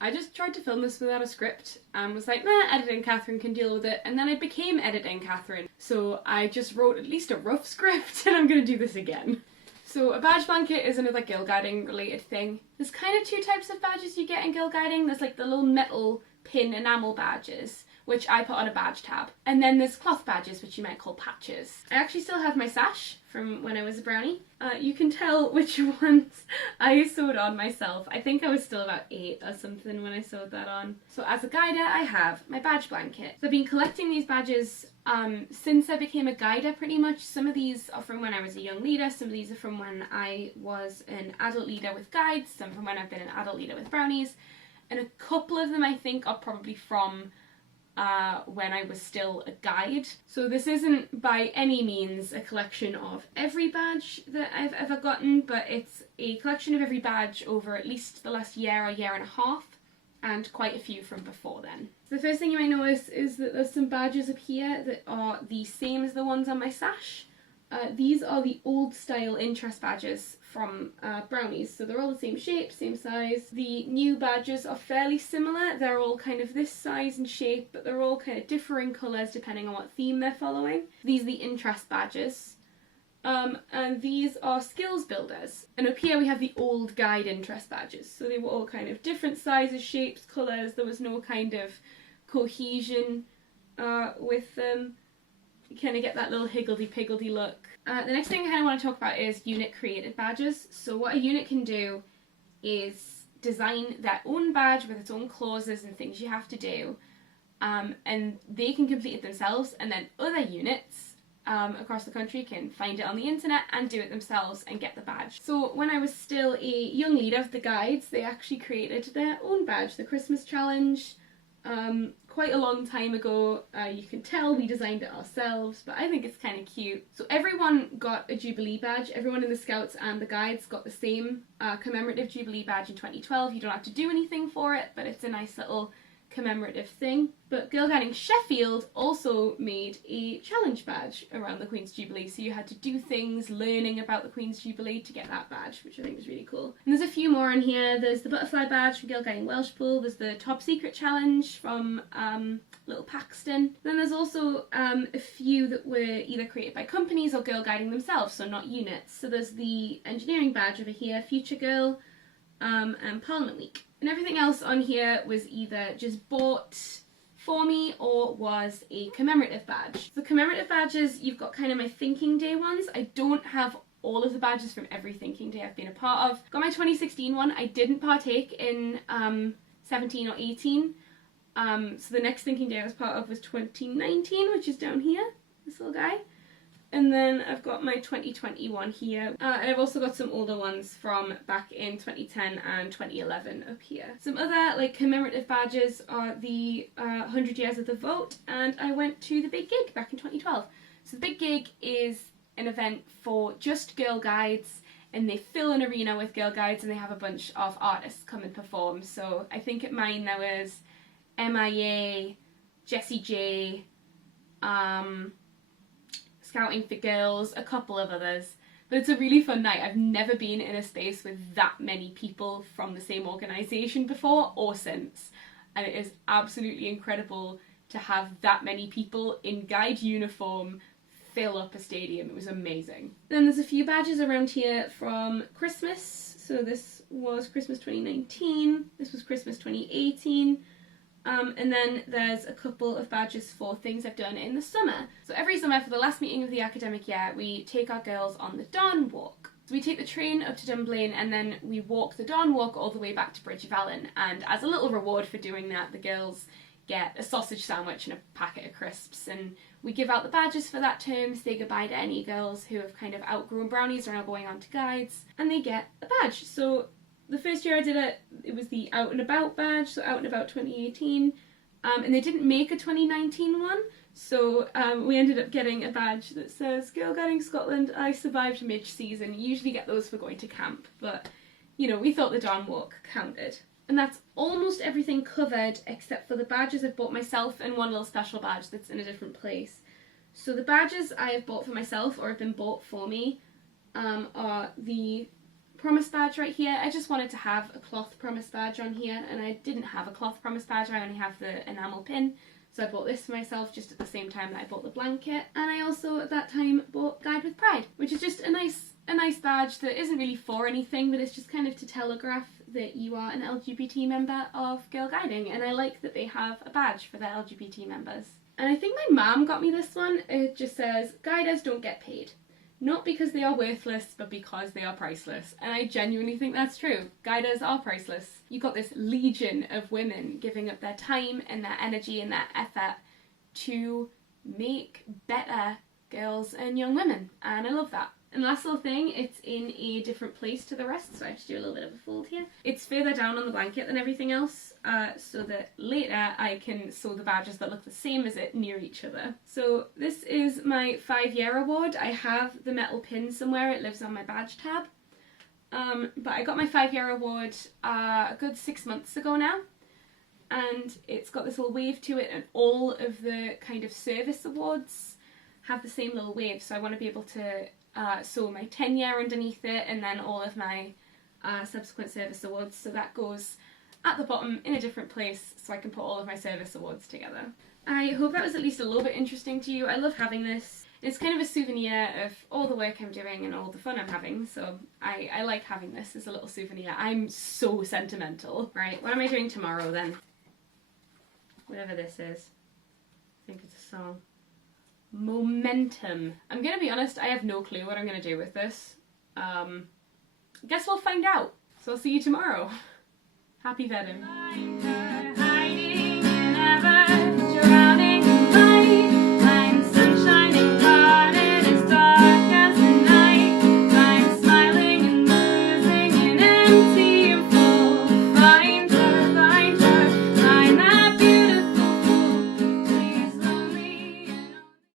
I just tried to film this without a script and was like, nah, editing Catherine can deal with it, and then I became editing Catherine. So I just wrote at least a rough script and I'm gonna do this again. So a badge blanket is another Girl Guiding related thing. There's kind of two types of badges you get in Girl Guiding. There's like the little metal pin enamel badges, which I put on a badge tab. And then there's cloth badges, which you might call patches. I actually still have my sash from when I was a brownie. You can tell which ones I sewed on myself. I think I was still about 8 or something when I sewed that on. So as a guider, I have my badge blanket. So I've been collecting these badges since I became a guider pretty much. Some of these are from when I was a young leader, some of these are from when I was an adult leader with guides, some from when I've been an adult leader with brownies, and a couple of them I think are probably from when I was still a guide. So this isn't by any means a collection of every badge that I've ever gotten, but it's a collection of every badge over at least the last year or year and a half, and quite a few from before then. So the first thing you might notice is that there's some badges up here that are the same as the ones on my sash. These are the old style interest badges from brownies, so they're all the same shape, same size. The new badges are fairly similar. They're all kind of this size and shape, but they're all kind of differing colours depending on what theme they're following. These are the interest badges. And these are skills builders. And up here we have the old guide interest badges. So they were all kind of different sizes, shapes, colours. There was no kind of cohesion with them. You kind of get that little higgledy-piggledy look. The next thing I kind of want to talk about is unit created badges. So what a unit can do is design their own badge with its own clauses and things you have to do. And they can complete it themselves, and then other units across the country can find it on the internet and do it themselves and get the badge. So when I was still a young leader of the guides, they actually created their own badge, the Christmas challenge. Quite a long time ago. You can tell we designed it ourselves, but I think it's kind of cute. So everyone got a Jubilee badge. Everyone in the Scouts and the Guides got the same commemorative Jubilee badge in 2012. You don't have to do anything for it, but it's a nice little commemorative thing. But Girl Guiding Sheffield also made a challenge badge around the Queen's Jubilee, so you had to do things learning about the Queen's Jubilee to get that badge, which I think was really cool. And there's a few more on here. There's the Butterfly badge from Girl Guiding Welshpool, there's the Top Secret challenge from Little Paxton. Then there's also a few that were either created by companies or Girl Guiding themselves, so not units. So there's the engineering badge over here, Future Girl, and Parliament Week. And everything else on here was either just bought for me or was a commemorative badge. The commemorative badges, you've got kind of my Thinking Day ones. I don't have all of the badges from every Thinking Day I've been a part of. Got my 2016 one. I didn't partake in 17 or 18. So the next Thinking Day I was part of was 2019, which is down here, this little guy. And then I've got my 2021 here. And I've also got some older ones from back in 2010 and 2011 up here. Some other like commemorative badges are the 100 Years of the Vote, and I went to the Big Gig back in 2012. So the Big Gig is an event for just girl guides, and they fill an arena with girl guides and they have a bunch of artists come and perform. So I think at mine there was MIA, Jessie J, Scouting for Girls, a couple of others. But it's a really fun night. I've never been in a space with that many people from the same organisation before or since. And it is absolutely incredible to have that many people in guide uniform fill up a stadium. It was amazing. Then there's a few badges around here from Christmas. So this was Christmas 2019. This was Christmas 2018. And then there's a couple of badges for things I've done in the summer. So every summer for the last meeting of the academic year, we take our girls on the Dawn Walk. So we take the train up to Dunblane and then we walk the Dawn Walk all the way back to Bridge of Ellen. And as a little reward for doing that, the girls get a sausage sandwich and a packet of crisps. And we give out the badges for that term, say goodbye to any girls who have kind of outgrown brownies or are now going on to guides, and they get a badge. So the first year I did it, it was the Out and About badge, so Out and About 2018, and they didn't make a 2019 one, so we ended up getting a badge that says Girl Guiding Scotland, I survived mid-season. You usually get those for going to camp, but you know, we thought the Dawn Walk counted. And that's almost everything covered except for the badges I've bought myself and one little special badge that's in a different place. So the badges I have bought for myself or have been bought for me are the promise badge right here. I just wanted to have a cloth promise badge on here, and I didn't have a cloth promise badge, I only have the enamel pin. So I bought this for myself just at the same time that I bought the blanket. And I also at that time bought Guide with Pride, which is just a nice badge that isn't really for anything, but it's just kind of to telegraph that you are an LGBT member of Girl Guiding. And I like that they have a badge for their LGBT members. And I think my mum got me this one. It just says, "Guiders don't get paid. Not because they are worthless, but because they are priceless." And I genuinely think that's true. Guiders are priceless. You've got this legion of women giving up their time and their energy and their effort to make better girls and young women. And I love that. And last little thing, it's in a different place to the rest, so I have to do a little bit of a fold here. It's further down on the blanket than everything else, so that later I can sew the badges that look the same as it near each other. So this is my 5-year award. I have the metal pin somewhere, it lives on my badge tab. But I got my 5-year award a good 6 months ago now. And it's got this little wave to it, and all of the kind of service awards have the same little wave, so I want to be able to sew my 10-year underneath it, and then all of my subsequent service awards, so that goes at the bottom in a different place so I can put all of my service awards together. I hope that was at least a little bit interesting to you. I love having this. It's kind of a souvenir of all the work I'm doing and all the fun I'm having, so I like having this as a little souvenir. I'm so sentimental. Right, what am I doing tomorrow then? Whatever this is. I think it's a song. Momentum. I'm gonna be honest, I have no clue what I'm gonna do with this. Guess we'll find out. So I'll see you tomorrow. Happy VEDIM.